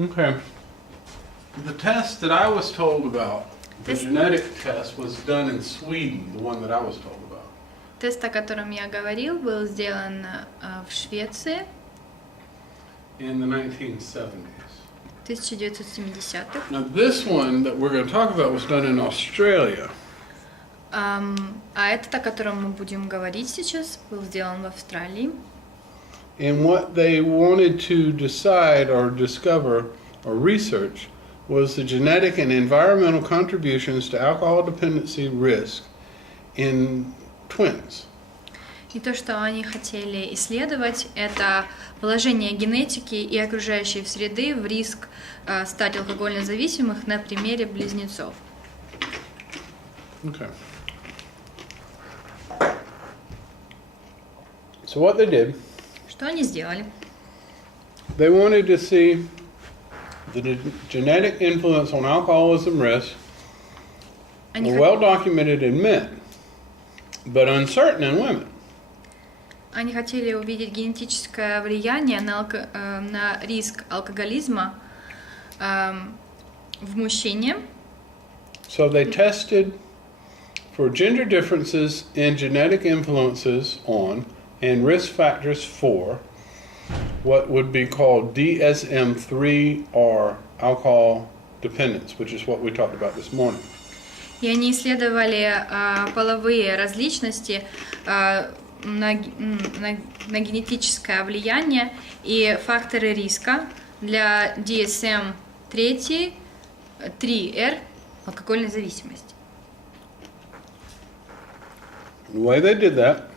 Okay. The test that I was told about, the genetic test, was done in Sweden, the one that I was told about. Тест, о котором я говорил, был сделан в Швеции In the 1970s. в 1970-х. Now this one that we're going to talk about was done in Australia. А этот, о котором мы будем говорить сейчас, был сделан в Австралии. And what they wanted to decide or discover or research was the genetic and environmental contributions to alcohol dependency risk in twins. И то, что они хотели исследовать, это положение генетики и окружающей среды в риск стать алкогольно зависимых на примере близнецов. Okay. So what they did, Что они сделали? they wanted to see the genetic influence on alcoholism risk Они, were well documented in men, but uncertain in women. Они хотели увидеть генетическое влияние на риск алкоголизма в мужчине. So they tested for gender differences in genetic influences on and risk factors for what would be called DSM-3 or alcohol dependence, which is what we talked about this morning. И они исследовали половые различности на генетическое влияние и факторы риска для DSM-3 3R алкогольной зависимости. The way they did that,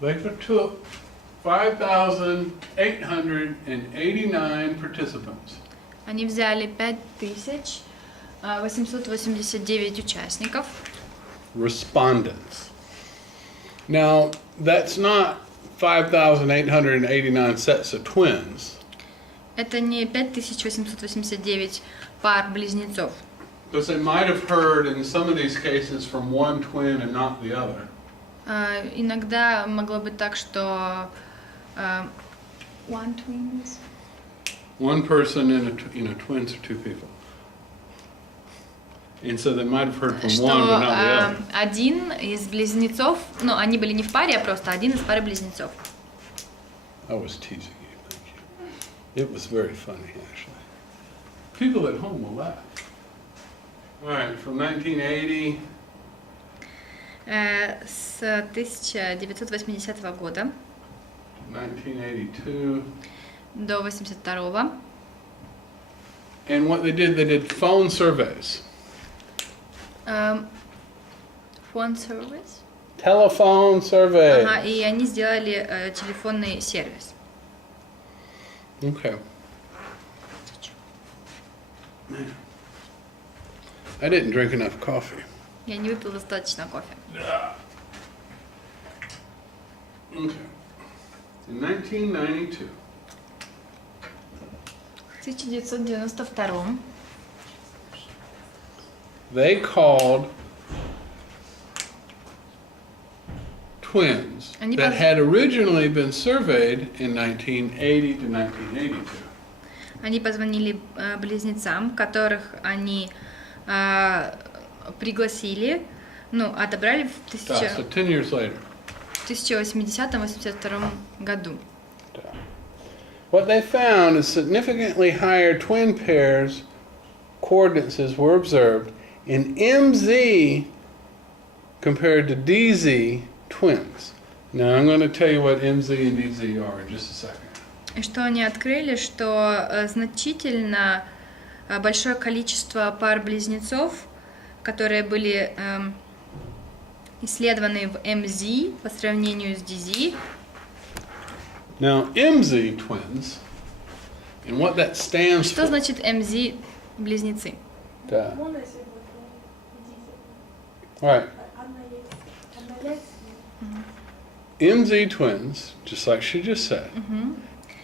they took 5,889 participants. Они взяли 5889 участников. Respondents. Now, that's not 5,889 sets of twins. Это не 5889 пар близнецов. Because they might have heard in some of these cases from one twin and not the other. Иногда могло быть так, что one person and twins are two people. And so they might have heard from что one but not the other. один из близнецов, ну, они были не в паре, а просто один из пары близнецов. I was teasing you, thank you. It was very funny, actually. People at home will laugh. All right, from 1980. С 1980 года 1982. до 82. And what they did phone surveys. Phone service? Telephone surveys. Ага, и они сделали телефонный сервис. Okay. I didn't drink enough coffee. Я не выпил достаточно кофе. Okay. In 1992. В 1992 They called twins that had originally been surveyed in 1980 to 1982. Они позвонили близнецам, которых они пригласили, ну, отобрали в 10 years later. 1980-82 году. What they found is significantly higher twin pairs coordinates were observed in MZ compared to DZ twins. Now I'm going to tell you what MZ and DZ are in just a second. И что они открыли, что значительно большое количество пар близнецов, которые были исследованы в МЗ по сравнению с DZ. Now MZ twins, and what that stands Что for. значит МЗ близнецы? Да. Right. MZ twins, just like she just said,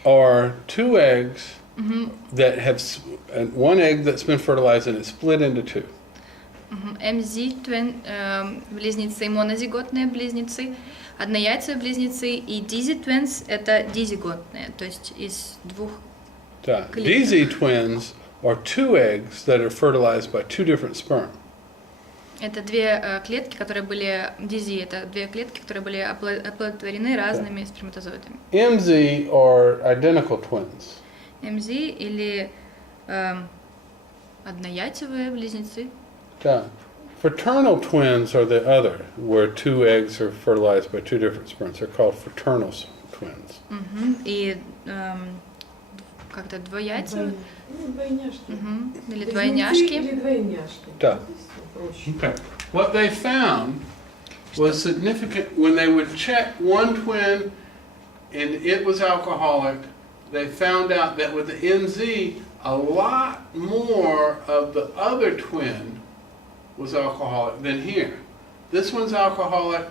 are two eggs that have one egg that's been fertilized and it's split into two. МЗ близнецы, монозиготные близнецы, однояйцевые близнецы, и дизи twins это дизиготные, то есть из двух Да. клеток. DZ twins are two eggs that are fertilized by two different sperm. Это две клетки, которые были DZ, это две клетки, которые были оплодотворены разными сперматозоидами. MZ are identical twins. МЗ или однояйцевые близнецы. Да. Fraternal twins are the other, where two eggs are fertilized by two different sperms. They're called fraternal twins. И как-то двояйцевые. Двойняшки. Или Близнецы двойняшки. или двойняшки. Да. Проще. Okay. What they found was significant when they would check one twin and it was alcoholic. They found out that with the MZ, a lot more of the other twin was alcoholic than here. This one's alcoholic,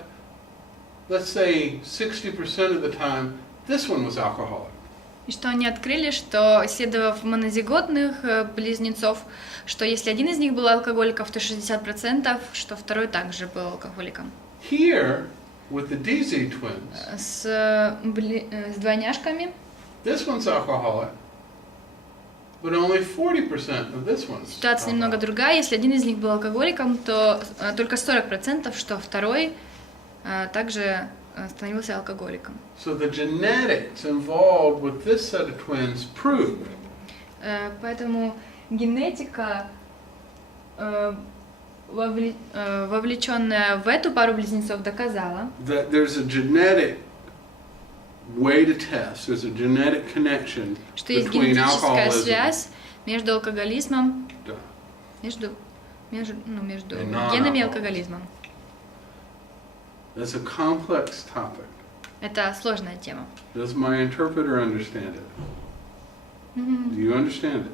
let's say 60% of the time, this one was alcoholic. И что они открыли, что, исследовав монозиготных близнецов, что если один из них был алкоголиком, то 60%, что второй также был алкоголиком. Here, with the DZ twins, С двойняшками this one's alcoholic, but only 40% of this one's ситуация немного другая. Если один из них был алкоголиком, то только 40%, что второй также становился алкоголиком. So the genetics involved with this set of twins proved Поэтому генетика, вовлеченная в эту пару близнецов, доказала, that there's a genetic way to test, there's a genetic connection что есть between генетическая alcoholism связь между алкоголизмом, Да. между And non-alcoholism. генами и алкоголизмом. That's a complex topic. Это сложная тема. Does my interpreter understand it? Do you understand it?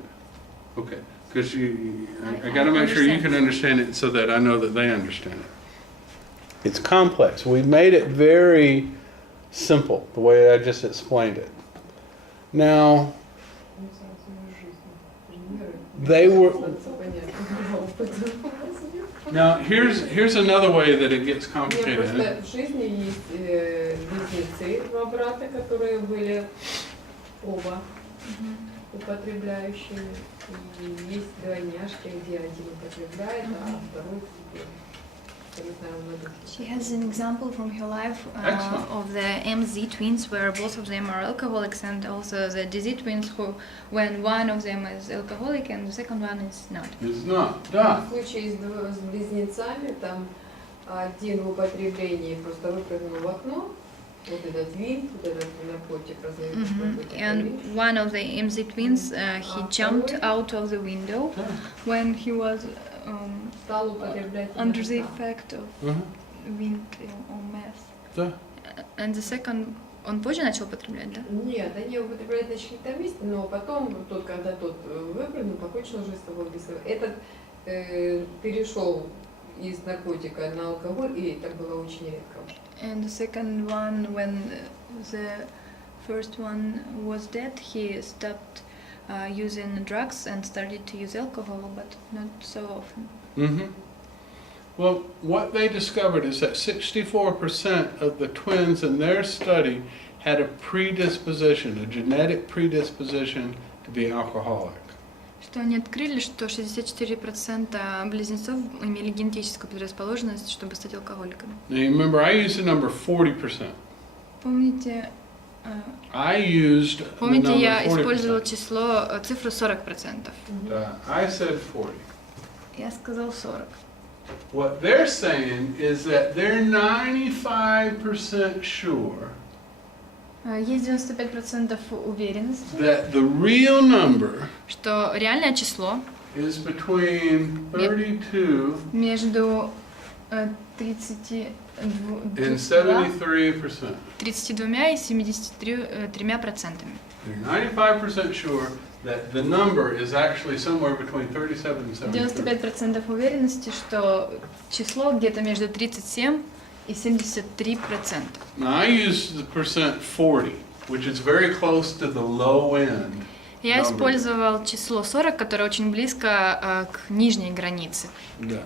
Okay, because I got to make sure you can understand it so that I know that they understand it. It's complex. We made it very simple, the way I just explained it. Now, they were. Now here's another way that it gets Нет, complicated. просто в жизни есть близнецы, два брата, которые были оба употребляющими. И есть двойняшки, где один употребляет, а второй абсолютно равнодушен. She has an example from her life Excellent. of the MZ twins, where both of them are alcoholics, and also the DZ twins, who, when one of them is alcoholic and the second one is not. It's not. Да. В случае с близнецами, там один в употреблении просто выпрыгнул в окно, вот этот винт, вот этот наркотик разлил какой-то And one of the MZ twins, he jumped out of the window Да. when he was стал употреблять. under the иногда. effect of Мгм. wind or meth. Да. And the second, он позже начал употреблять, да? Нет, они употребляют на чьем-то месте, но потом, когда тот выпрыгнул, покончил жизнь с собой без этого. Этот перешел из наркотика на алкоголь, и это было очень редко. And the second one, when the first one was dead, he stopped using drugs and started to use alcohol, but not so often. Mm-hmm. Well, what they discovered is that 64% of the twins in their study had a predisposition, a genetic predisposition to be alcoholic. Что они открыли, что 64% близнецов имели генетическую предрасположенность, чтобы стать алкоголиками. Now, you remember, I used the number 40%. Помните, I used the помните, я number использовала 40%. цифру 40%. I said 40. Я сказал 40. What they're saying is that they're 95% sure Есть 95% уверенности, that the real number что реальное число is between 32 между 32 and 73%. 32 и 73%. They're 95% sure that the number is actually somewhere between 37 and 73. 95% уверенности, что число где-то между 37 и 73%. Now I use the percent 40, which is very close to the low end. Я number. использовал число 40, которое очень близко к нижней границе. Yeah.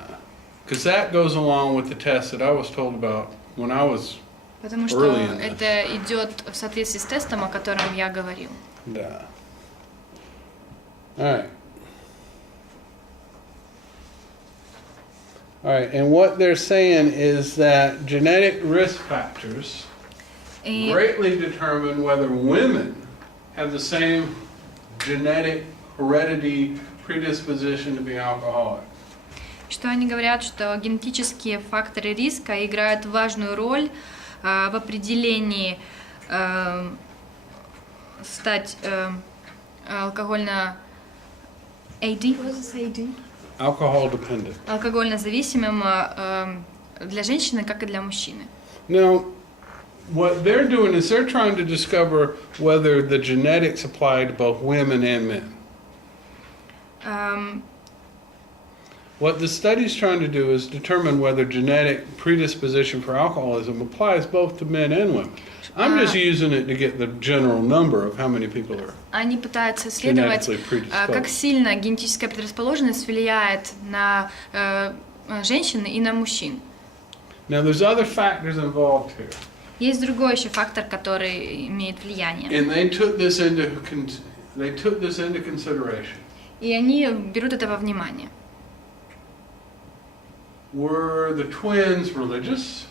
Because that goes along with the test that I was told about when I was. Потому что Early in this. это идет в соответствии с тестом, о котором я говорил. Yeah. All right, and what they're saying is that genetic risk factors И greatly determine whether women have the same genetic heredity predisposition to be alcoholic. что они говорят, что генетические факторы риска играют важную роль в определении стать алкогольно AD, what is AD? Alcohol dependent. Алкогольно зависимым для женщины, как и для мужчины. Now, what they're doing is they're trying to discover whether the genetics apply to both women and men. What the study's trying to do is determine whether genetic predisposition for alcoholism applies both to men and women. I'm just using it to get the general number of how many people are Они пытаются исследовать, genetically predisposed. как сильно генетическая предрасположенность влияет на женщин и на мужчин. Now, there's other factors involved here. Есть другой еще фактор, который имеет влияние. And they took this into consideration. И они берут это во внимание. Were the twins religious?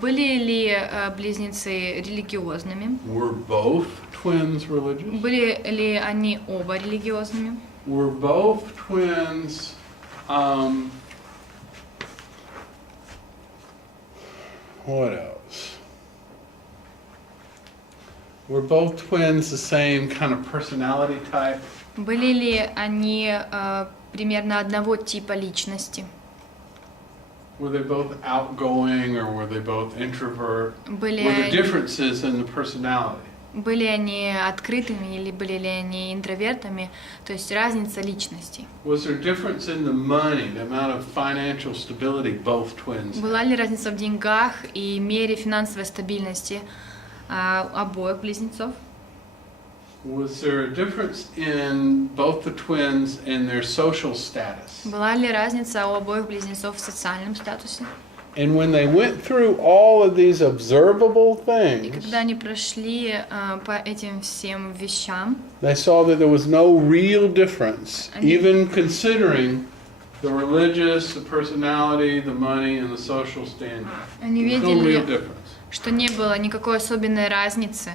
Были ли близнецы религиозными? Were both twins religious? Были ли они оба религиозными? Were both twins what else? Were both twins the same kind of personality type? Были ли они примерно одного типа личности? Were they both outgoing or were they both introvert? Были Were there differences in the personality? Были они открытыми или были ли они интровертами, то есть разница личностей. Was there difference in the money, the amount of financial stability both twins had? Была ли разница в деньгах и мере финансовой стабильности обоих близнецов? Was there a difference in both the twins and their social status? Была ли разница у обоих близнецов в социальном статусе? And when they went through all of these observable И things, когда они прошли по этим всем вещам, they saw that there was no real difference, And- even considering the religious, the personality, the money, and the social standing. они There's no real видели, difference. что не было никакой особенной разницы,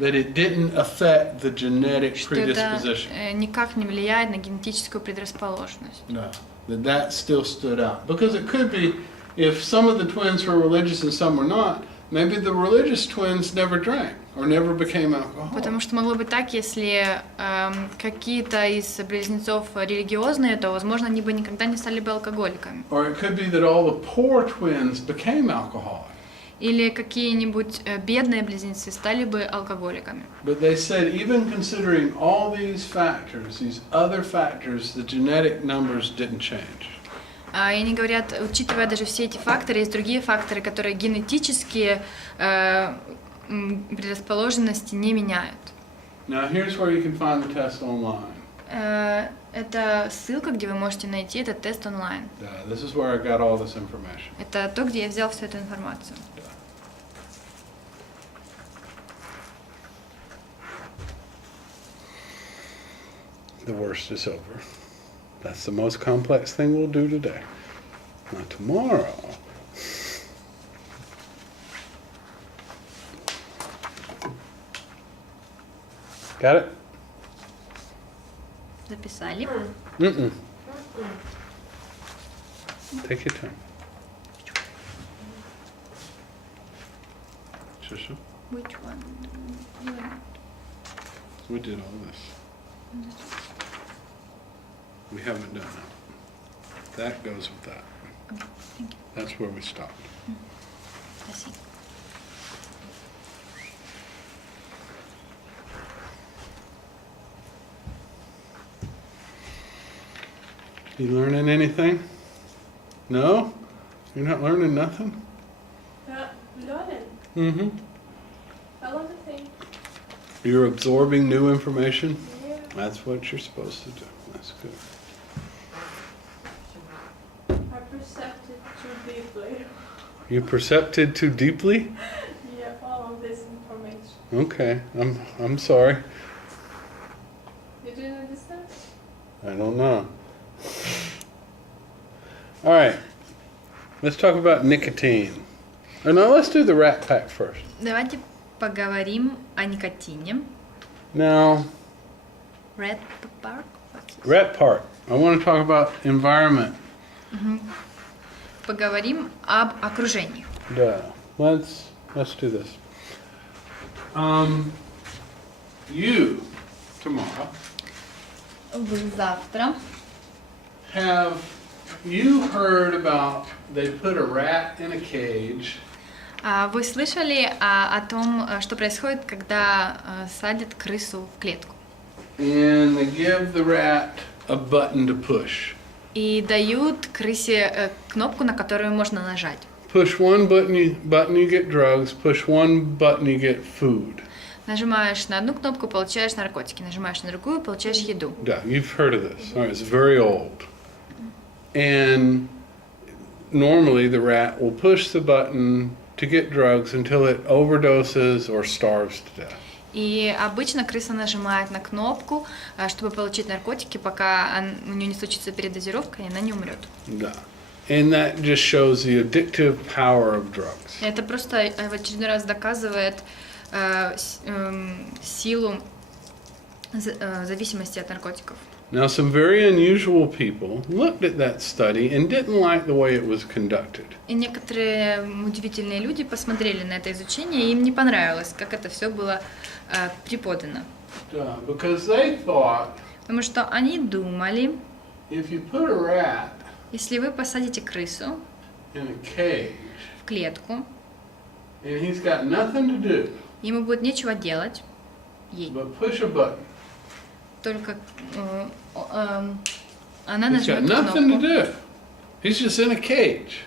That it didn't affect the genetic что это predisposition. никак не влияет на генетическую предрасположенность. No, that still stood out. Because it could be, if some of the twins were religious and some were not, maybe the religious twins never drank or never became alcoholics. Потому что могло быть так, если какие-то из близнецов религиозные, то, возможно, они бы никогда не стали бы алкоголиками. Or it could be that all the poor twins became alcoholics. Или какие-нибудь бедные близнецы стали бы алкоголиками. But they said even considering all these factors, these other factors, the genetic numbers didn't change. И они говорят, учитывая даже все эти факторы, есть другие факторы, которые генетические предрасположенности не меняют. Now here's where you can find the test online. Это ссылка, где вы можете найти этот тест онлайн. This is where I got all this information. Это то, где я взял всю эту информацию. The worst is over. That's the most complex thing we'll do today. Now tomorrow. Got it? Записали? Mm-mm. Take your time. Shisha? Which one? We did all this. We haven't done that. That goes with that. Okay, thank you. That's where we stopped. Спасибо. You learning anything? No? You're not learning nothing? Learning Mm-hmm. a lot of things. You're absorbing new information? Yeah. That's what you're supposed to do. That's good. I percepted too deeply. You percepted too deeply? Yeah, all of this information. Okay, I'm sorry. You didn't understand? I don't know. All right. Let's talk about nicotine. Or no, let's do the rat pack first. Давайте поговорим о никотине. Now, Red Park. rat park. I want to talk about environment. Поговорим об окружении. Duh. Let's do this. You tomorrow Вы завтра have you heard about they put a rat in a cage Вы слышали о том, что происходит, когда садят крысу в клетку and they give the rat a button to push. и дают крысе кнопку, на которую можно нажать. Push one button you get drugs, push one button you get food. Нажимаешь на одну кнопку, получаешь наркотики, нажимаешь на другую, получаешь еду. Yeah, you've heard of this. All right, it's very old. And normally the rat will push the button to get drugs until it overdoses or starves to death. И обычно крыса нажимает на кнопку, чтобы получить наркотики, пока у нее не случится передозировка, и она не умрет. Yeah. And that just shows the addictive power of drugs. Это просто в очередной раз доказывает силу зависимости от наркотиков. Now, some very unusual people looked at that study and didn't like the way it was conducted. И некоторые удивительные люди посмотрели на это изучение, и им не понравилось, как это все было преподано. Because they thought Потому что они думали, if you put a rat если вы посадите крысу in a cage в клетку, and he's got nothing to do ему будет нечего делать, ей, but push a button, только она he's got нажмет nothing to кнопку. do. He's just in a cage.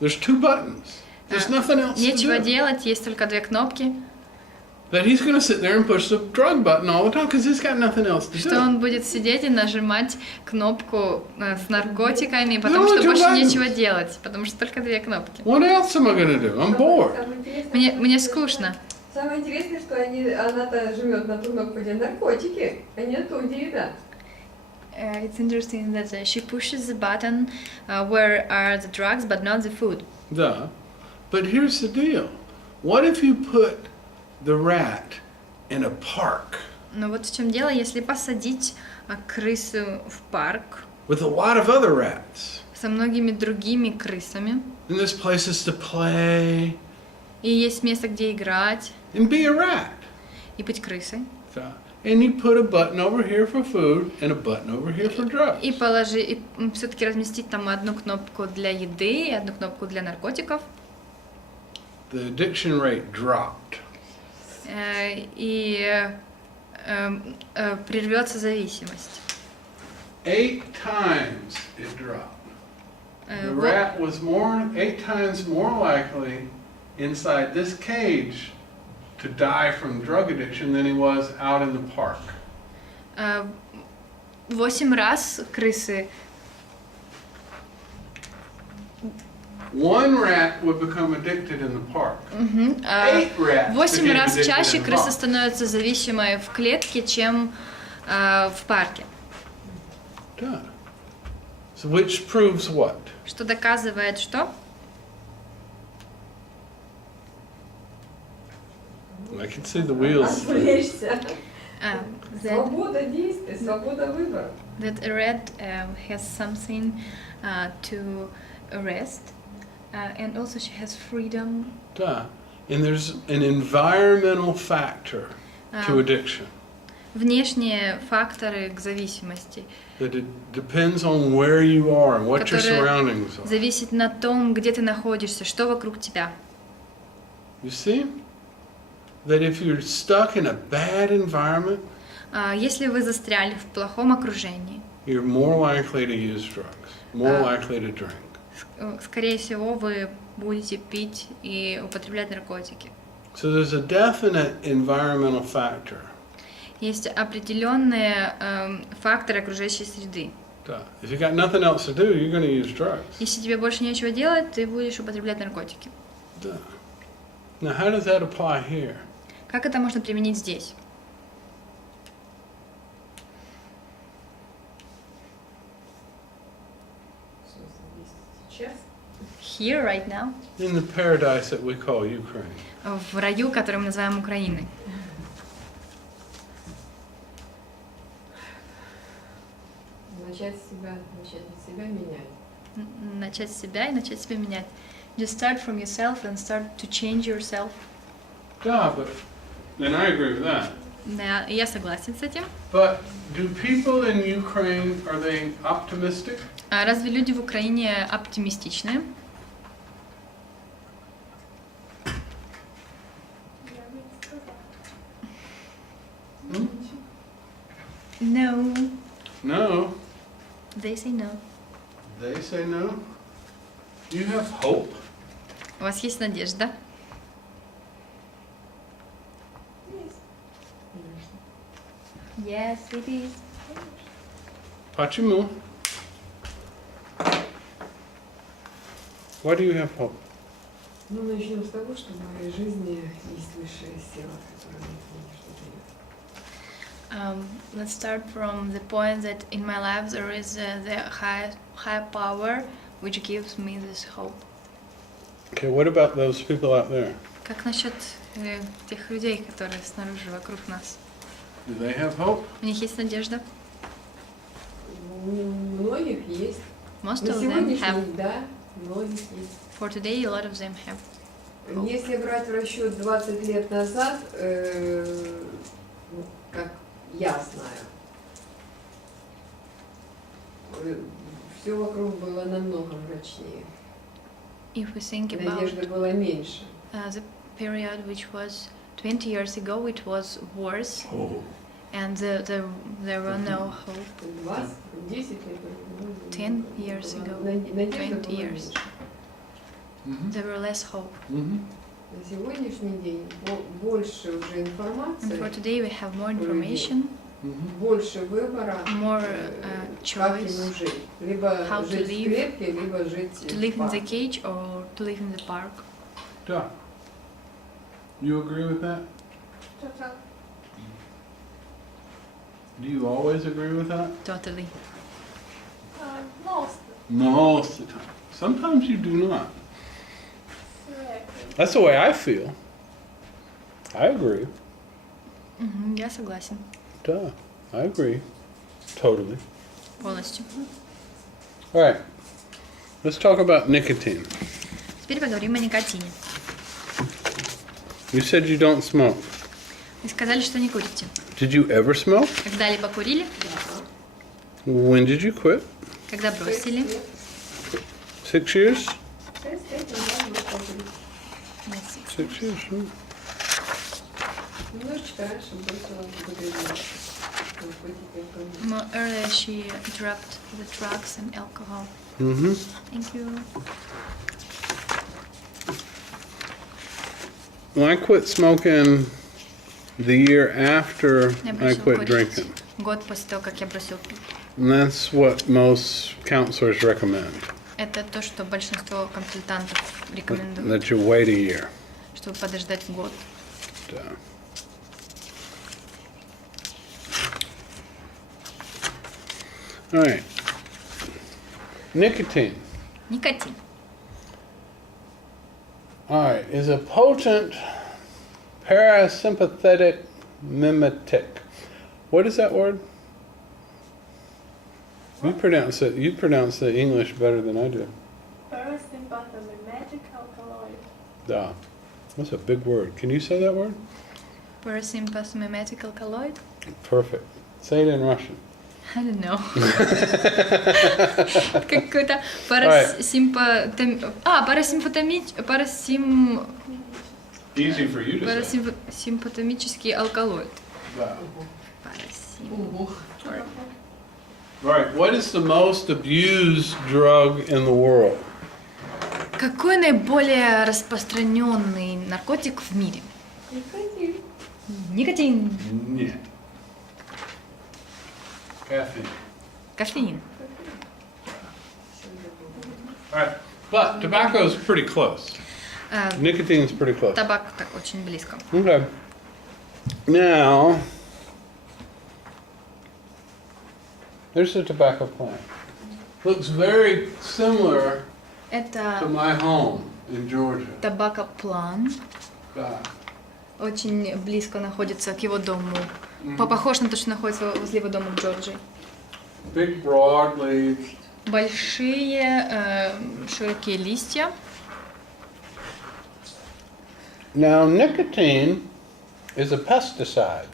There's two buttons. There's nothing else to Нечего do. делать, есть только две кнопки, That he's going to sit there and push the drug button all the time because he's got nothing else to что do. он будет сидеть и нажимать кнопку с наркотиками, потому Ну, что больше ладно. нечего делать, потому что только две кнопки. What else am I going to do? I'm bored. Самое интересное, Мне скучно. Самое интересное, что она-то жмет на ту кнопку, где наркотики, а не на ту, где еда. It's interesting that she pushes the button where are the drugs but not the food. Duh. But here's the deal. What if you put the rat in a park Но вот в чем дело, если посадить крысу в парк with a lot of other rats? со многими другими крысами, And there's places to play и есть место, где играть, and be a rat. и быть крысой, Duh. And you put a button over here for food and a button over here for drugs. и все-таки разместить там одну кнопку для еды и одну кнопку для наркотиков, The addiction rate dropped. и прервется зависимость. 8 times it dropped. The Во- rat was 8 times more likely inside this cage to die from drug addiction than he was out in the park. 8 раз крысы, One rat would become addicted in the park. 8 rats 8 became раз addicted чаще in the крысы park. становятся зависимой в клетке, чем в парке. Duh. So which proves what? Что доказывает, что? I can see the wheels. Отвлечься. That, Свобода действий, свобода выбора. that a rat has something to arrest, and also she has freedom. Duh. And there's an environmental factor to addiction. Внешние факторы к зависимости, That it depends on where you are and what your Которые surroundings are. зависит на том, где ты находишься, что вокруг тебя. You see? That if you're stuck in a bad environment, Если вы застряли в плохом окружении, you're more likely to use drugs, more likely to drink. скорее всего, вы будете пить и употреблять наркотики. So there's a definite environmental factor. Есть определенные факторы окружающей среды. If you got nothing else to do, you're going to use drugs. Если тебе больше нечего делать, ты будешь употреблять наркотики. Duh. Now, how does that apply here? Как это можно применить здесь? сейчас. Here, right now. In the paradise that we call Ukraine. В раю, который мы называем Украиной. Начать себя менять. Начать с себя и начать себя менять. Just start from yourself and start to change yourself. Yeah, but and I agree with that. Да, я согласен с этим. But do people in Ukraine, are they optimistic? А разве люди в Украине оптимистичны? Я бы не сказала. Hmm? No. No. They say no. They say no. You have hope. У вас есть надежда? Yes, it is. Почему? Why do you have hope? Ну, начнем с того, что в моей жизни есть высшая сила, которая мне что-то дает. Let's start from the point that in my life there is the high power which gives me this hope. Okay, what about those people out there? Как насчет тех людей, которые снаружи, вокруг нас? Do they have hope? У них есть надежда? У многих есть. Most На of them сегодняшний have. день, да, многих есть. For today, a lot of them have. Если брать в расчет 20 лет назад, ну, как я знаю, все вокруг было намного мрачнее. If we think about Надежды было меньше. the period which was 20 years ago, it was worse, Oh. and there were no hope. 10 лет. 10 years ago, Надежда 20 была years. меньше. Mm-hmm. There were less hope. Mm-hmm. На сегодняшний день больше уже And for информации, today, we have more information, Mm-hmm. больше выбора, more как choice ему жить. Либо how to жить в live, клетке, либо жить to в live in the парке. cage or to live in the park. Yeah. You agree with that? Total. Do you always agree with that? Totally. Most. Most of the time. Sometimes you do not. Correct. That's the way I feel. I agree. Мгм, я согласен. Duh. I agree. Totally. Полностью. All right. Let's talk about nicotine. Теперь поговорим о никотине. You said you don't smoke. Вы сказали, что не курите. Did you ever smoke? Когда-либо курили? When did you quit? Когда бросили? 6 years? 6 лет назад мы пробовали. Yes, 6 years. Hmm. Немножечко раньше бросила употребление наркотики и алкоголь. More earlier she dropped the drugs and alcohol. Mm-hmm. Thank you. Well, I quit smoking the year after Я I бросил quit курить drinking. год после того, как я бросил пить. And that's what most counselors recommend, Это то, что большинство консультантов рекомендуют, that you wait a year. чтобы подождать год. Uh, all right. Nicotine. Никотин. All right, is a potent parasympathetic mimetic. What is that word? You pronounce it. You pronounce the English better than I do. Parasympathetic alkaloid. Duh. That's a big word. Can you say that word? Parasympathetic alkaloid? Perfect. Say it in Russian. I don't know. Какой-то Easy for you to say. парасимпатомический алкалоид. Wow. Ух. All right. What is the most abused drug in the world? Какой наиболее распространенный наркотик в мире? Никотин. Никотин. Нет. Caffeine. Кофеин. All right. But tobacco is pretty close. Nicotine is pretty close. Табак так очень близко. Okay. Now, there's a tobacco plant. Looks very similar to Это my home in Georgia. табакоплан. Да. Очень близко находится к его дому. Мгм. Похож на то, что находится возле его дома в Джорджии. Big broad leaves. Большие широкие листья. Now nicotine is a pesticide.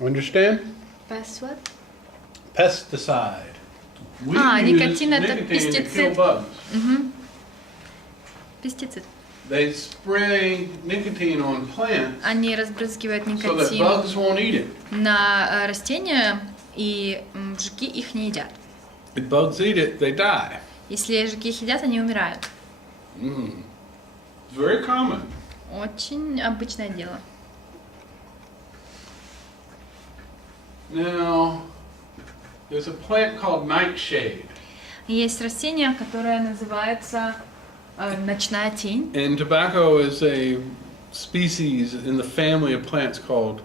Understand? What? Pesticide. We никотин use это nicotine to пестицид. kill bugs. Угу. Пестицид. They spray nicotine on plants Они разбрызгивают so that никотин bugs won't eat it. на растения, и жуки их не едят. If bugs eat it, they die. Если жуки их едят, они умирают. Mm. It's very common. Очень обычное дело. Now, there's a plant called nightshade. Есть растение, которое называется ночная тень. And tobacco is a species in the family of plants called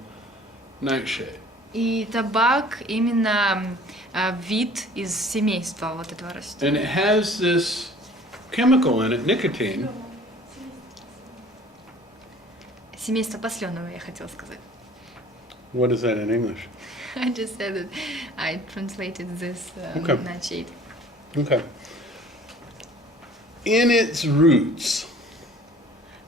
nightshade. И табак именно вид из семейства вот этого растения. And it has this chemical in it, nicotine, Семейство посленовое, я хотела сказать. what is that in English? I just said that I translated this Okay. nightshade. Okay. In its roots,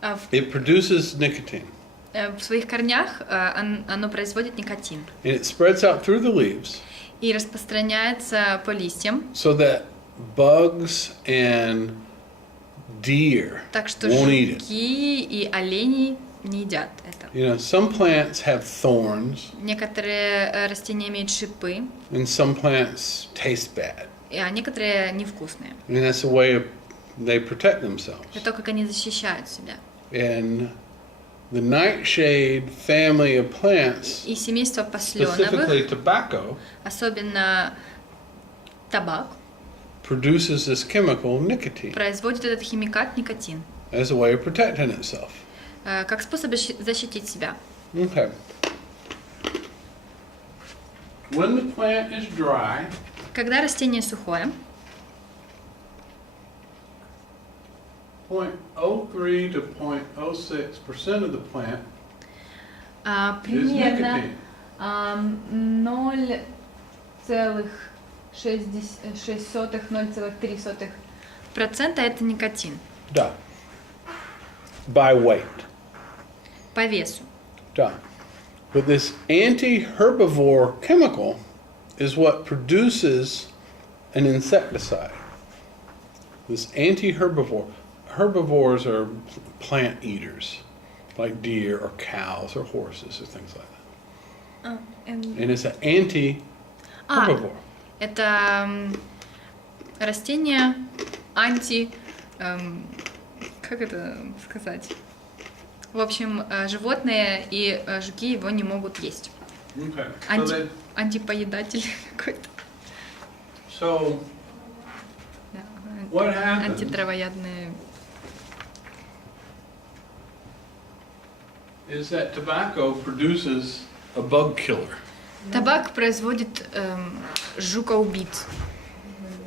В it produces nicotine. в своих корнях оно производит никотин And it spreads out through the leaves и распространяется по листьям, so that bugs and deer так что won't eat it. жуки и олени не едят это. You know, some plants have thorns Некоторые растения имеют шипы, and some plants taste bad. а некоторые невкусные. And that's the way they protect themselves. Это то, как они защищают себя. And the nightshade family of plants, И семейство посленовых, specifically tobacco, особенно табак, produces this chemical nicotine производит этот химикат никотин, as a way of protecting itself. как способ защитить себя. Okay. When the plant is dry, Когда растение сухое, 0.03 to 0.06% of the plant is примерно nicotine. 0,3% это никотин Да. By weight. по весу. Да. But this anti-herbivore chemical is what produces an insecticide. This anti-herbivore. Herbivores are plant eaters, like deer or cows or horses or things like that. And it's an anti-herbivore. Это растение как это сказать? В общем, животные и жуки его не могут есть. Okay. Антипоедатель какой-то. So Да, what happens антитравоядные. is that tobacco produces a bug killer. Табак производит жукоубийц.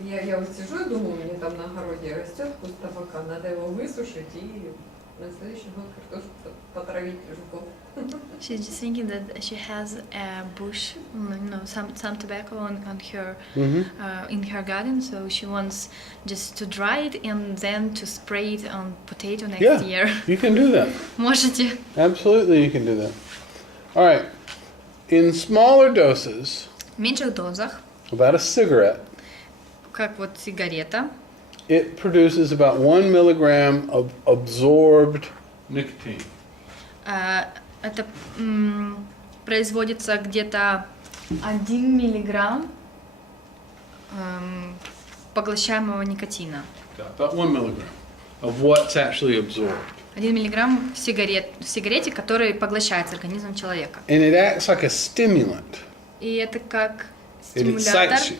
Я вот сижу и думаю, у меня там на огороде растет куст табака, надо его высушить и на следующий год картошку потравить жуков. She's just thinking that she has a bush, some tobacco on her in her garden, so she wants just to dry it and then to spray it on potato next Yeah. year. You can do that. Можете. Absolutely, you can do that. All right. In smaller doses, В меньших дозах, about a cigarette, как вот сигарета, it produces about 1 milligram of absorbed nicotine. это производится где-то 1 миллиграмм поглощаемого никотина. About 1 milligram of what's actually absorbed. 1 миллиграмм в сигарете, который поглощается организмом человека. And it acts like a stimulant. И это как It стимулятор excites you.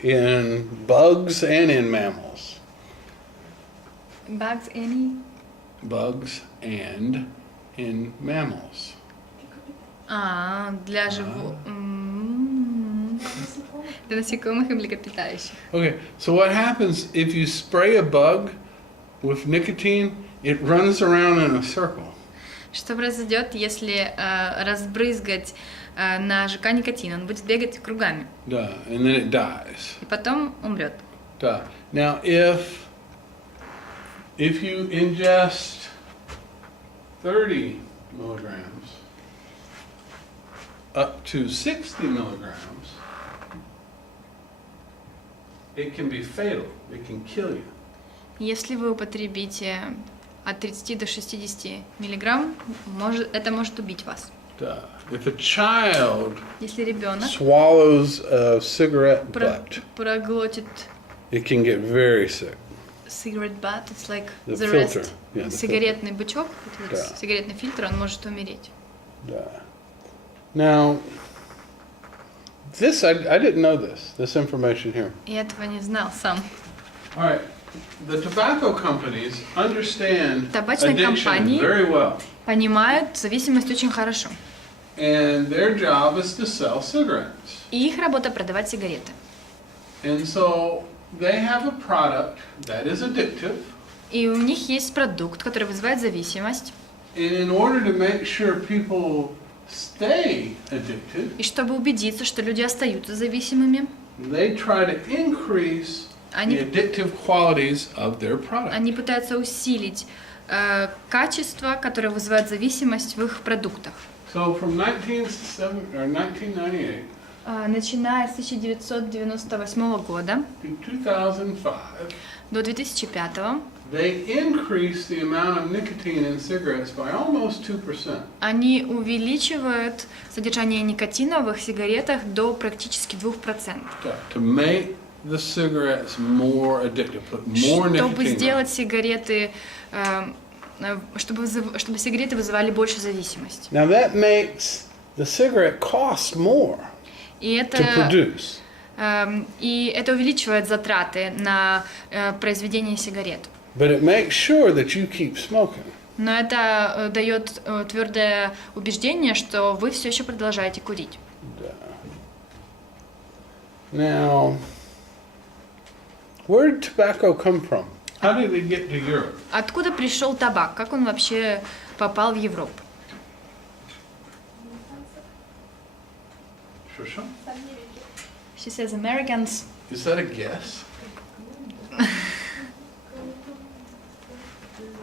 In bugs and in mammals. bugs any. Bugs and in mammals. Для животных. для насекомых и млекопитающих. Okay, so what happens if you spray a bug with nicotine? It runs around in a circle. Что произойдет, если разбрызгать на ЖК никотин? Он будет бегать кругами Duh, and then it dies. и потом умрет. Duh. Now, if you ingest 30 milligrams up to 60 milligrams, it can be fatal. It can kill you. Если вы употребите от 30 до 60 миллиграмм, это может убить вас. Duh. If a child Если ребенок swallows a cigarette butt, проглотит it can get very sick. cigarette butt, it's like The the filter. rest. Yeah, the Сигаретный бычок, вот Да. этот сигаретный фильтр, он может умереть. Duh. Now, this I didn't know this information here. Я этого не знал сам. All right, the tobacco companies understand Табачные addiction компании very well, понимают зависимость очень хорошо. and their job is to sell cigarettes. И их работа продавать сигареты. And so they have a product that is addictive, И у них есть продукт, который вызывает зависимость. and in order to make sure people stay addicted, И чтобы убедиться, что люди остаются зависимыми, they try to increase the они, addictive qualities of their product. они пытаются усилить качество, которое вызывает зависимость в их продуктах. So from 1998 Начиная с 1998 года to 2005, до 2005 they increased the amount of nicotine in cigarettes by almost 2%. они увеличивают содержание никотина в их сигаретах до практически 2%. To make the cigarettes more addictive, put more Чтобы nicotine. сделать сигареты, чтобы сигареты вызывали больше зависимость. Now that makes the cigarette cost more И to это, produce. и это увеличивает затраты на произведение сигарет. But it makes sure that you keep smoking. Но это дает твердое убеждение, что вы все еще продолжаете курить. Now, where did tobacco come from? How did it get to Europe? Откуда пришел табак? Как он вообще попал в Европу? Shusha? С Америки. She says Americans. Is that a guess?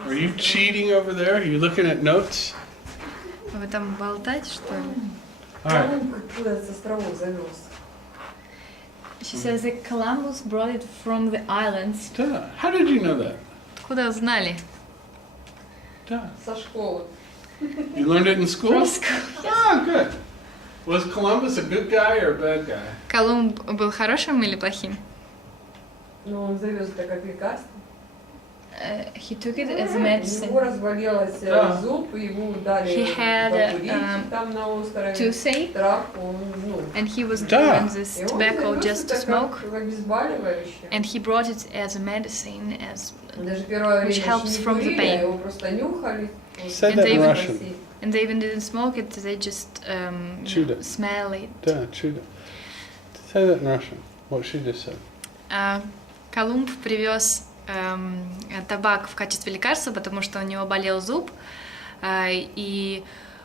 Are you cheating over there? Are you looking at notes? Вы там болтаете, что ли? All right. Колумб куда с островов завез. She says that Columbus brought it from the islands. Duh. How did you know that? Откуда узнали? Duh. Со школы. You learned it in school? From school. Ah, good. Was Columbus a good guy or a bad guy? Колумб был хорошим или плохим? Но он завез это как лекарство. He took it as a У medicine. него разболелся Да. зуб, и ему дали He had, покурить там на острове. Toothache, Травку, он, ну, and he was Да. given this и он tobacco завез just to это smoke, как обезболивающее. and he brought it as a medicine, as Даже первое which время helps еще не from the курили, pain. а его просто нюхали. Say And that they in even Russian. and they even didn't smoke it; they just Chewed it. smell it. Duh, chewed it. Say that in Russian. What she just said. Колумб привез табак в качестве лекарства, потому что у него болел зуб, и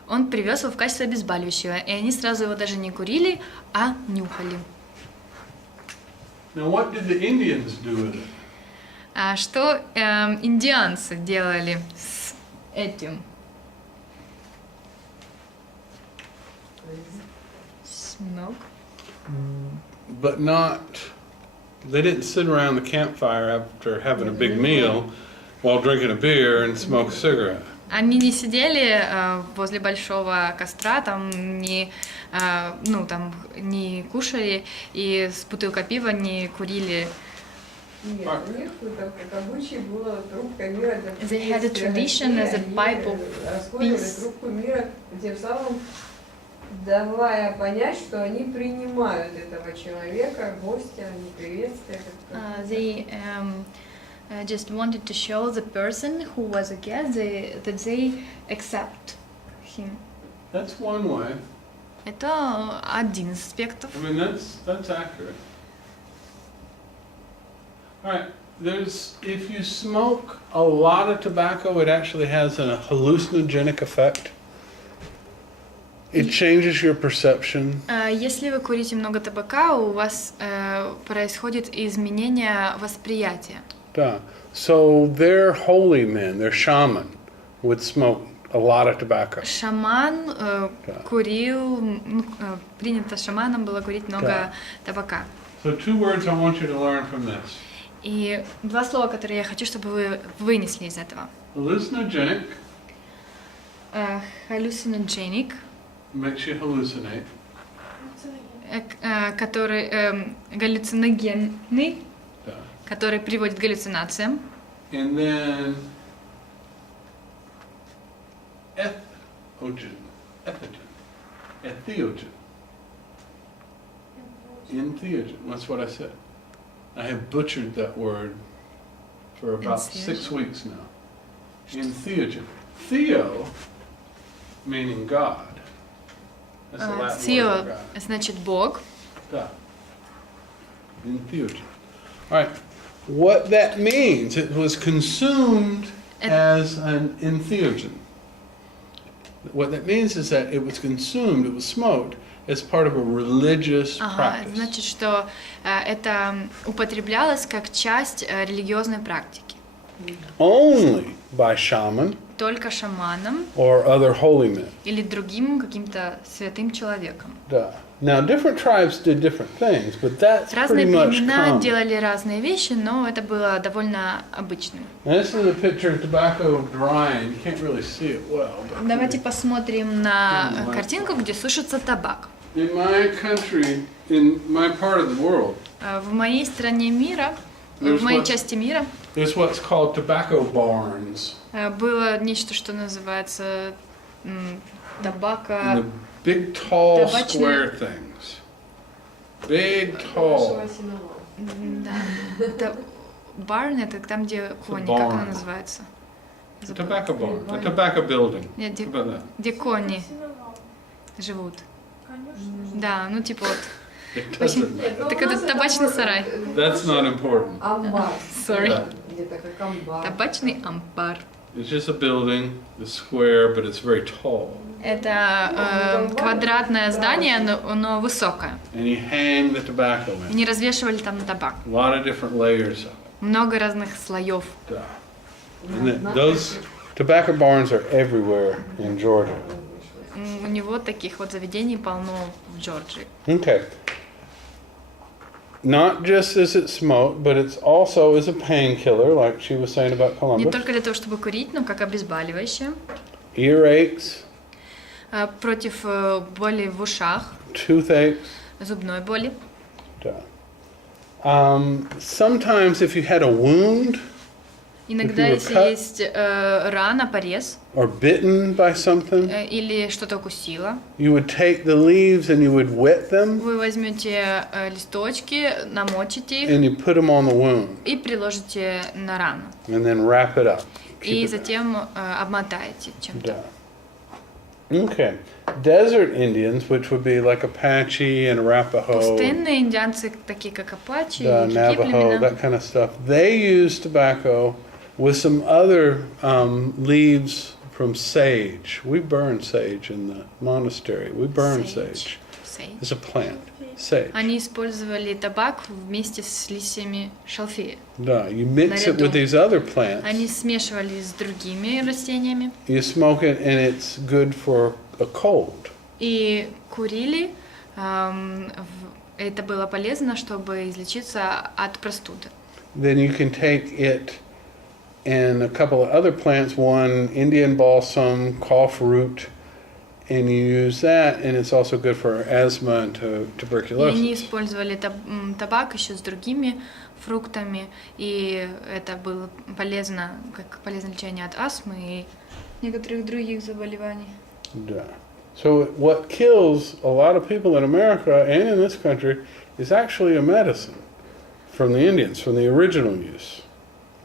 он привез его в качестве обезболивающего. И они сразу его даже не курили, а нюхали. Now, what did the Indians do with it? А что индианцы делали с этим? Smoke. But not. They didn't sit around the campfire after having a big meal while drinking a beer and smoke a cigarette. Они не сидели возле большого костра, там не кушали и с бутылкой пива не курили. Нет, у них это как обычай было трубка мира. They had a tradition as a pipe of расходовали peace. трубку мира, тем самым давая понять, что они принимают этого человека, гостя, они приветствие. They just wanted to show the person who was a guest that they accept him. That's one way. Это один из аспектов. I mean, that's accurate. All right. If you smoke a lot of tobacco, it actually has a hallucinogenic effect. It changes your perception. Если вы курите много табака, у вас происходит изменение восприятия. Yeah. So their holy men, their shaman, would smoke a lot of tobacco. Шаман курил, принято шаманом было курить много табака. So 2 words I want you to learn from this. И 2 слова, которые я хочу, чтобы вы вынесли из этого. Hallucinogenic Hallucinogenic, makes you hallucinate. который галлюциногенный, Yeah. который приводит к галлюцинациям. And then entheogen. Entheogen. That's what I said. I have butchered that word for about 6 weeks now. Entheogen. Theo, meaning God. That's the Latin word Theo for God. значит Бог. God. Entheogen. All right. What that means, it was consumed as an entheogen. What that means is that it was consumed, it was smoked as part of a religious practice. Значит, что это употреблялось как часть религиозной практики. Only by shaman Только шаманом or other holy men. или другим каким-то святым человеком. Duh. Now, different tribes did different things, but that's Разные pretty much племена common. делали разные вещи, но это было довольно обычным. Now, this is a picture of tobacco drying. You can't really see it well. But Давайте посмотрим на картинку, где сушится табак. in my country, in my part of the world, В моей стране мира, в моей части мира, there's what's called tobacco barns. было нечто, что называется And табака. the big, tall, Табачные- square things. Big, tall. Нашего сеновала. Да. Барн это там, где кони, barn. как она называется? A Забыла. tobacco barn. A tobacco building. Нет, How about that? где кони Сеновал. живут. Конечно. Да, ну типа вот. It Очень- doesn't matter. Ну, Так у это нас табачный может, сарай. That's not important. Амбар. Sorry. Да. Где-то как амбар. Табачный амбар. It's just a building, it's square, but it's very tall. Это квадратное здание, но высокое. And you hang the tobacco in. Они развешивали там табак. A lot of different layers of it. Много разных слоев. Duh. And those tobacco barns are everywhere in Georgia. У него таких вот заведений полно в Джорджии. Okay. Not just as it's smoked, but it's also as a painkiller, like she was saying about Не Columbus. только для того, чтобы курить, но как обезболивающее. Earaches, Против боли в ушах, toothaches. зубной боли. Duh. Sometimes if you had a wound Иногда, If you were если cut- есть рана, порез or bitten by something, или что-то укусило, you would take the leaves and you would wet them вы возьмете листочки, намочите их and you put them on the wound и приложите на рану. and then wrap it up. И Keep it затем обмотаете чем-то. Duh. Okay. Desert Indians, which would be like Apache and Arapaho, Пустынные индианцы, такие как Апачи the и другие Navajo, племена, that kind of stuff, they use tobacco with some other leaves from sage. We burn sage in the monastery. We burn sage. Sage. It's a plant. Sage. Они использовали табак вместе с листьями шалфея. Duh. You mix it Наряду. with these other plants. Они смешивали с другими растениями You smoke it, and it's good for a cold. и курили. Это было полезно, чтобы излечиться от простуды. Then you can take it and a couple of other plants, one Indian balsam, cough root, and you use that, and it's also good for asthma and И они tuberculosis. использовали табак еще с другими фруктами, и это было полезно, как полезное лечение от астмы и некоторых других заболеваний. Duh. So what kills a lot of people in America and in this country is actually a medicine from the Indians, from the original use.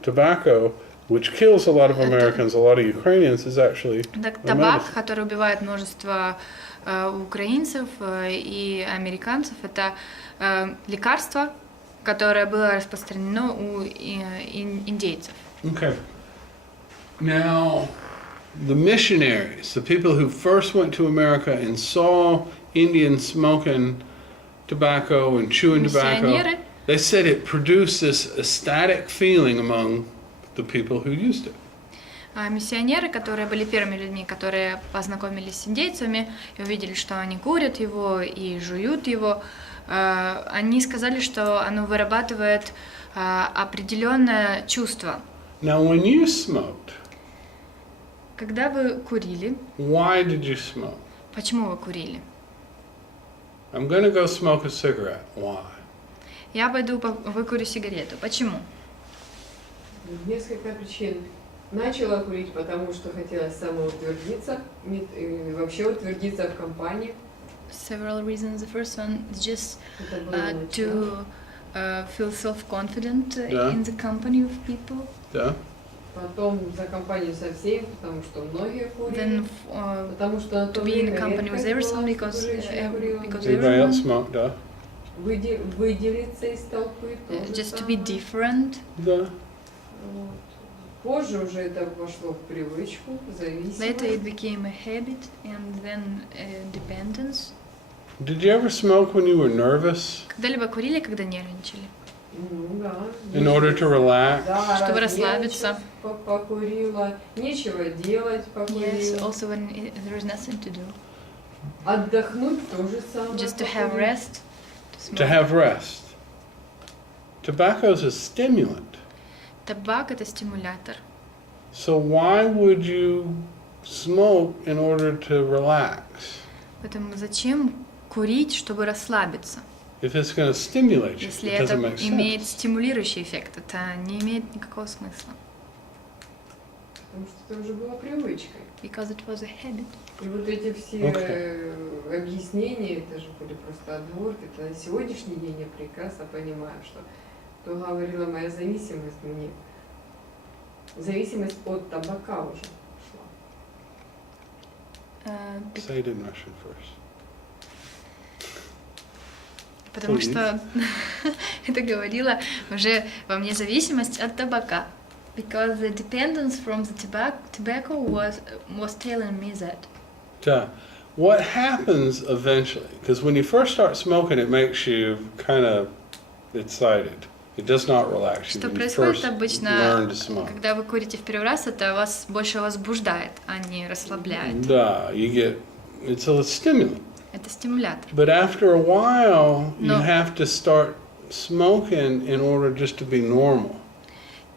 Tobacco, which kills a lot of Americans, a lot of Ukrainians, is actually Так, a табак, medicine. который убивает множество украинцев и американцев, это лекарство, которое было распространено у индейцев. Okay. Now, the missionaries, the people who first went to America and saw Indians smoking tobacco and chewing tobacco, Миссионеры, they said it produced this ecstatic feeling among the people who used it. миссионеры, которые были первыми людьми, которые познакомились с индейцами и увидели, что они курят его и жуют его, они сказали, что оно вырабатывает определенное чувство. Now, when you smoked, Когда вы курили, why did you smoke? почему вы курили? I'm going to go smoke a cigarette. Why? Я пойду выкурю сигарету. Почему? Несколько причин. Начала курить, потому что хотела самоутвердиться, вообще утвердиться в компании. Several reasons. The first one is just Это было начало. to feel self-confident Да. in the company of people. Yeah. Потом за компанию со всеми, потому что многие курили. Then Потому что на то to be in время company with редкость everyone была, because, чтобы женщина курила. because Everybody else everyone smoked, да? Выделиться из толпы тоже just to be самое. different. Да. Вот. Позже уже это вошло в привычку, в Later зависимость. it became a habit and then dependence. Did you ever smoke when you were nervous Когда-либо курили, когда нервничали? Ну да. in order to relax? Да, Чтобы разнервничалась, расслабиться. Покурила. Нечего делать, Yes, покурила. also when there is nothing to do. Отдохнуть тоже самое. Just to have покурила. rest. To To smoke. have rest. Tobacco is a stimulant. Табак — это стимулятор. So why would you smoke in order to relax? Поэтому зачем курить, чтобы расслабиться? If it's going to stimulate you, Если it это doesn't make имеет sense. стимулирующий эффект, это не имеет никакого смысла. Потому что это уже было привычкой. Because it was a habit. И вот эти все Okay. объяснения, это же были просто отговорки. Это на сегодняшний день я прекрасно понимаю, что то говорила моя зависимость мне. Зависимость от табака уже шла. Say it in Russian first. Потому что это говорила уже во мне зависимость от табака. Because the dependence from the tobacco was telling me that. Yeah. What happens eventually? Because when you first start smoking, it makes you kind of excited. It does not relax you Что when you происходит first обычно, learn to smoke. когда вы курите в первый раз, это вас больше возбуждает, а не расслабляет. Да, you get, it's a stimulant. Это стимулятор. But after a while, you No. have to start smoking in order just to be normal.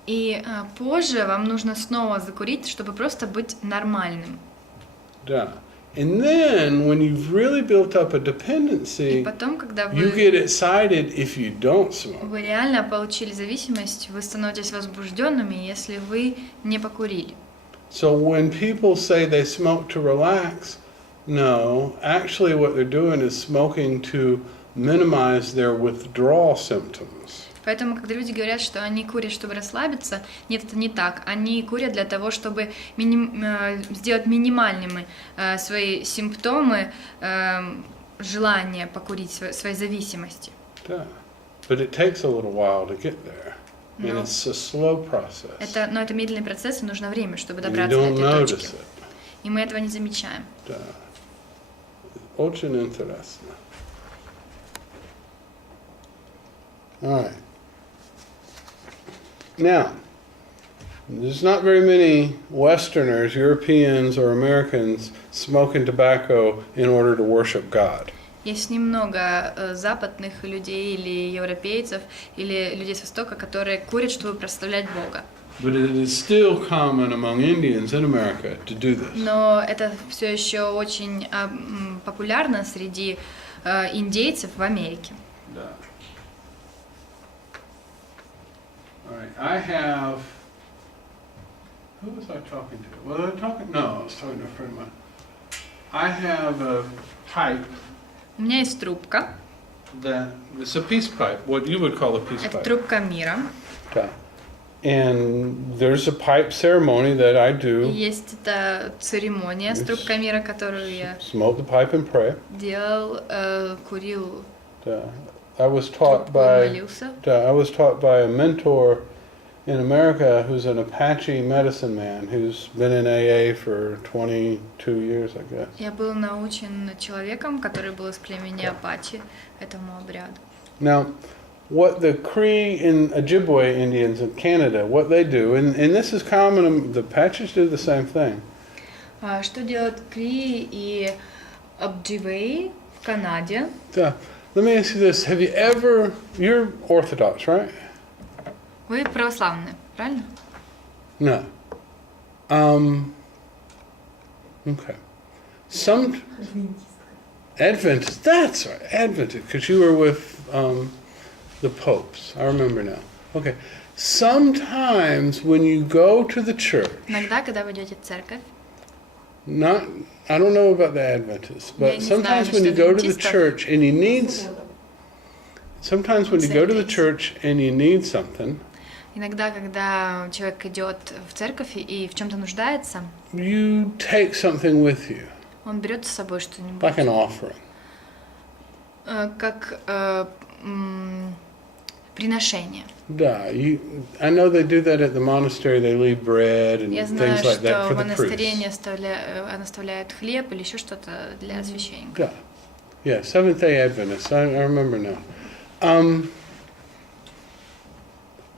И позже вам нужно снова закурить, чтобы просто быть нормальным. Да. And then, when you've really built up a И dependency, потом, когда you вы get excited if you don't smoke. Вы реально получили зависимость, вы становитесь возбужденными, если вы не покурили. So when people say they smoke to relax, no, actually what they're doing is smoking to minimize their withdrawal symptoms. Поэтому, когда люди говорят, что они курят, чтобы расслабиться, нет, это не так. Они курят для того, чтобы сделать минимальными свои симптомы желания покурить, своей зависимости. Yeah. But it takes a little while to get there. And Но it's a slow process. это медленный процесс, и нужно время, чтобы And you добраться до don't этой notice точки. it. И мы этого не замечаем. Да. Очень интересно. All right. Now, there's not very many Westerners, Europeans, or Americans smoking tobacco in order to worship God. Есть немного западных людей или европейцев, или людей с Востока, которые курят, чтобы прославлять Бога. But it is still common among Indians in America to do this. Но это все еще очень популярно среди индейцев в Америке. Да. All right, I have. Who was I talking to? Was I talking? No, I was talking to a friend of mine. I have a pipe У меня есть трубка. that it's a peace pipe, what you would call a peace Это pipe. трубка мира. Yeah. And there's a pipe ceremony that I И do. есть эта церемония с трубкой мира, которую я Smoke the pipe and pray. делал, курил. Yeah. I was taught трубку и by молился. I was taught by a mentor in America who's an Apache medicine man who's been in AA for 22 years, I guess. Я был научен человеком, который был из племени Апачи, этому обряду. Now, what the Cree and Ojibwe Indians of Canada, what they do, and this is common, the Apaches do the same thing. Что делают Кри и Обдживей в Канаде? Let me ask you this. Have you ever, you're Orthodox, right? Вы православные, правильно? No. Okay. Some Adventist, that's right, Adventist, because you were with the popes. I remember now. Okay. Sometimes when you go to the church, Иногда, когда вы идете в церковь, I don't know about the Adventists, Я but не sometimes знаю when you насчет go to the адвентистов. church and you need, sometimes when you go to the Sundays. church and you need something, иногда, когда человек идет в церковь и в чем-то нуждается, you take something with you, он берет с собой что-нибудь, like an offering. как приношение. Да, I know they do that at the monastery. They leave bread and Я знаю, things like that что for в the монастыре priests. оставляют хлеб или еще что-то для священника. Да. Yeah, Seventh-day Adventists. I remember now.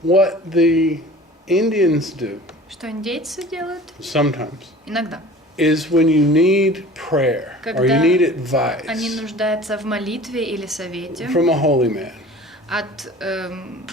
What the Indians do Что индейцы делают? sometimes Иногда. is when you need prayer or you Когда need advice они нуждаются в молитве или совете from a holy man, от from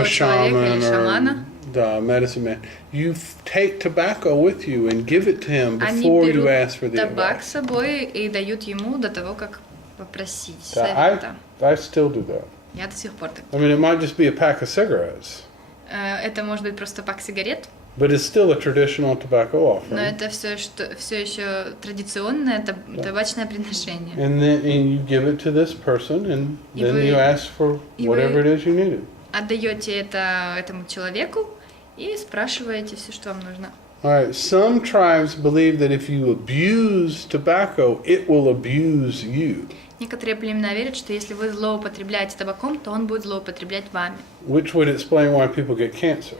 a святого человека или shaman шамана, or the medicine man, you take tobacco with you and give it to him они before you берут ask for the табак advice. с собой и дают ему до того, как попросить Да, совета. I still do that. Я до сих пор так. I mean, it might just be a pack of cigarettes, Это может быть просто пак сигарет, but it's still a traditional tobacco но offering. это все еще традиционное табачное приношение. And then you give it to this person, and И then вы- you ask for и whatever it вы- is you needed. Отдаете это этому человеку и спрашиваете все, что вам нужно. All right. Some tribes believe that if you abuse tobacco, it will abuse you, Некоторые племена верят, что если вы злоупотребляете табаком, то он будет злоупотреблять вами. which would explain why people get cancer.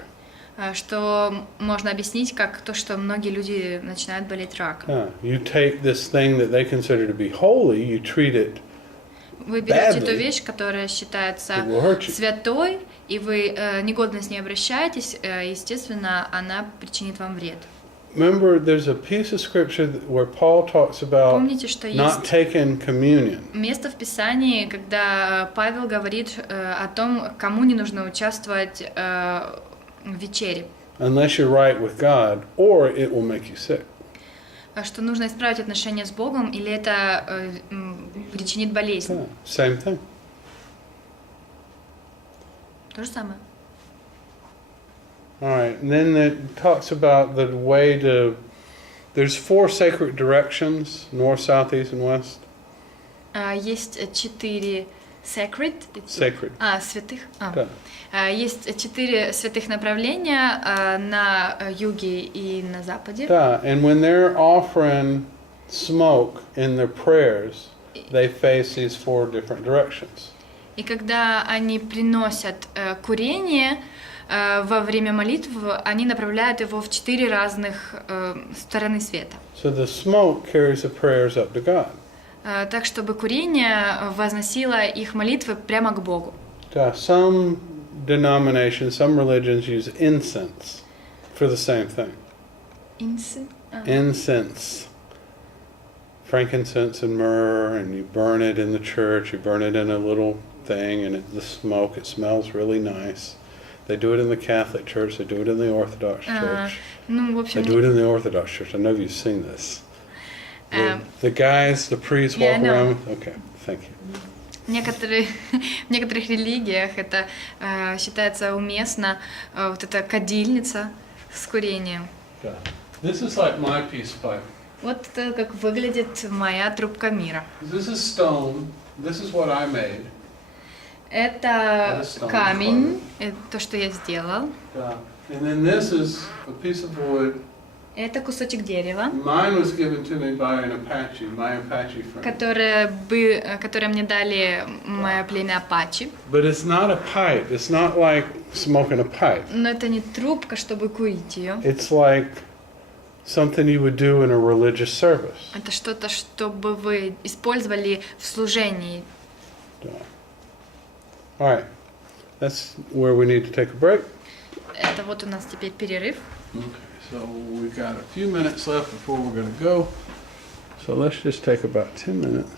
Что можно объяснить как то, что многие люди начинают болеть раком. Yeah. You take this thing that they consider to be holy, you treat it, Вы берете badly, ту вещь, которая считается it will hurt you. святой, и вы негодно с ней обращаетесь, естественно, она причинит вам вред. Remember, there's a piece of scripture where Paul talks about Помните, что not есть taking communion. место в Писании, когда Павел говорит о том, кому не нужно участвовать в вечере, Unless you're right with God, or it will make you sick. что нужно исправить отношения с Богом, или это причинит болезнь. Yeah, same thing. То же самое. All right, and then it talks about the way to. There's 4 sacred directions: north, south, east, and west. Есть 4 sacred, Sacred. святых. Да. Есть 4 святых направления на юге и на западе. Yeah, and when they're offering smoke in their prayers, they face these 4 different directions. И когда они приносят курение во время молитв, они направляют его в 4 разных стороны света. So the smoke carries the prayers up to God. Так, чтобы курение возносило их молитвы прямо к Богу. Yeah, some denominations, some religions use incense for the same thing. Incense. Frankincense and myrrh, and you burn it in the church, you burn it in a little thing, and the smoke, it smells really nice. They do it in the Catholic Church, they do it in the Orthodox Church. Ну, в They общем, do it in the Orthodox Church. I know you've seen this. The guys, the priests Yeah, walk I know. around. Okay, thank you. в некоторых религиях это считается уместно, вот эта кадильница с курением. Yeah. This is like my peace pipe. Вот это как выглядит моя трубка мира. This is stone. This is what I made. Это stone камень, это то, что я сделал. And then this is a piece of wood Это кусочек дерева, Mine was given to me by an Apache, my Apache friend. которое мне дали мое племя Апачи. But it's not a pipe. It's not like smoking a pipe. Но это не трубка, чтобы курить ее. It's like something you would do in a religious service. Это что-то, чтобы вы использовали в служении. All right. That's where we need to take a break. Это вот у нас теперь перерыв. Okay, so we've got a few minutes left before we're going to go. So let's just take about 10 minutes.